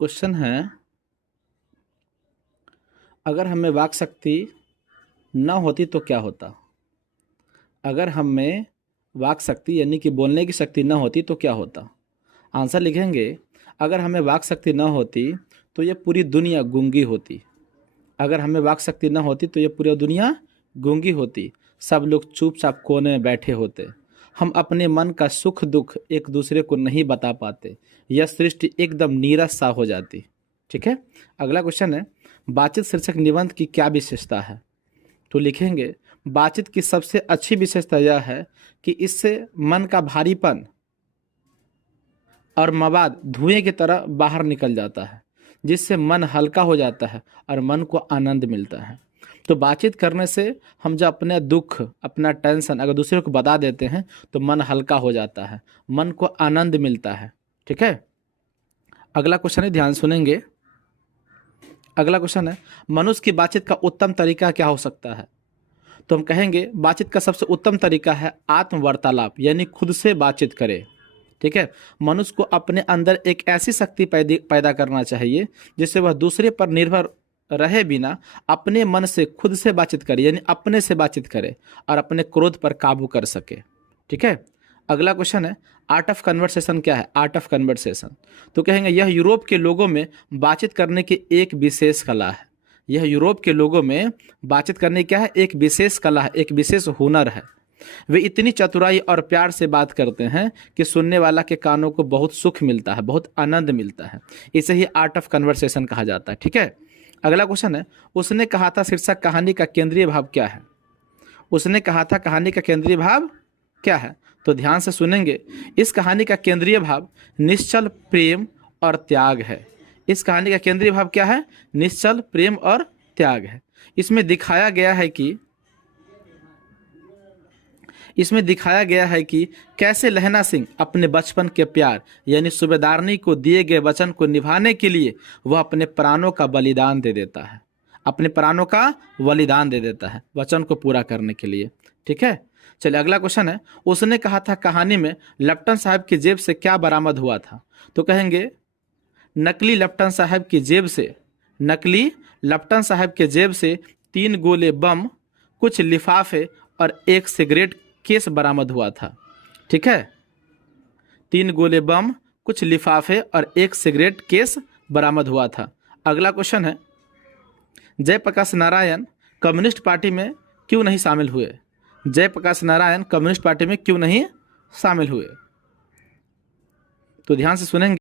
Question है, अगर हमें वाक शक्ति न होती तो क्या होता। अगर हमें वाक शक्ति यानी कि बोलने की शक्ति न होती तो क्या होता। आंसर लिखेंगे, अगर हमें वाक शक्ति न होती तो ये पूरी दुनिया गूंगी होती। अगर हमें वाक शक्ति न होती तो ये पूरी दुनिया गूंगी होती, सब लोग चुपचाप कोने में बैठे होते, हम अपने मन का सुख दुख एक दूसरे को नहीं बता पाते, यह सृष्टि एकदम नीरस सा हो जाती। ठीक है। अगला क्वेश्चन है, बातचीत शीर्षक निबंध की क्या विशेषता है। तो लिखेंगे, बातचीत की सबसे अच्छी विशेषता यह है कि इससे मन का भारीपन और मवाद धुएं की तरह बाहर निकल जाता है, जिससे मन हल्का हो जाता है और मन को आनंद मिलता है। तो बातचीत करने से हम जो अपने दुख अपना टेंशन अगर दूसरे को बता देते हैं तो मन हल्का हो जाता है, मन को आनंद मिलता है। ठीक है। अगला क्वेश्चन है, ध्यान सुनेंगे। अगला क्वेश्चन है, मनुष्य की बातचीत का उत्तम तरीका क्या हो सकता है। तो हम कहेंगे बातचीत का सबसे उत्तम तरीका है आत्म वार्तालाप, यानी खुद से बातचीत करें। ठीक है। मनुष्य को अपने अंदर एक ऐसी शक्ति पैदा करना चाहिए जिससे वह दूसरे पर निर्भर रहे बिना अपने मन से खुद से बातचीत करे, यानी अपने से बातचीत करे और अपने क्रोध पर काबू कर सके। ठीक है। अगला क्वेश्चन है, आर्ट ऑफ कन्वर्सेशन क्या है। आर्ट ऑफ कन्वर्सेशन, तो कहेंगे यह यूरोप के लोगों में बातचीत करने की एक विशेष कला है। यह यूरोप के लोगों में बातचीत करने क्या है, एक विशेष कला है, एक विशेष हुनर है। वे इतनी चतुराई और प्यार से बात करते हैं कि सुनने वाला के कानों को बहुत सुख मिलता है, बहुत आनंद मिलता है। इसे ही आर्ट ऑफ कन्वर्सेशन कहा जाता है। ठीक है। अगला क्वेश्चन है, उसने कहा था शीर्षक कहानी का केंद्रीय भाव क्या है। उसने कहा था कहानी का केंद्रीय भाव क्या है। तो ध्यान से सुनेंगे, इस कहानी का केंद्रीय भाव निश्चल प्रेम और त्याग है। इस कहानी का केंद्रीय भाव क्या है, निश्चल प्रेम और त्याग है। इसमें दिखाया गया है कि कैसे लहना सिंह अपने बचपन के प्यार यानी सूबेदारनी को दिए गए वचन को निभाने के लिए वह अपने प्राणों का बलिदान दे देता है, अपने प्राणों का बलिदान दे देता है वचन को पूरा करने के लिए। ठीक है। चलिए अगला क्वेश्चन है, उसने कहा था कहानी में लेफ्टन साहब की जेब से क्या बरामद हुआ था। तो कहेंगे नकली लेफ्टन साहब की जेब से 3 गोले बम, कुछ लिफाफे और एक सिगरेट केस बरामद हुआ था। ठीक है। 3 गोले बम, कुछ लिफाफे और एक सिगरेट केस बरामद हुआ था। अगला क्वेश्चन है, जयप्रकाश नारायण कम्युनिस्ट पार्टी में क्यों नहीं शामिल हुए। जयप्रकाश नारायण कम्युनिस्ट पार्टी में क्यों नहीं शामिल हुए। तो ध्यान से सुनेंगे।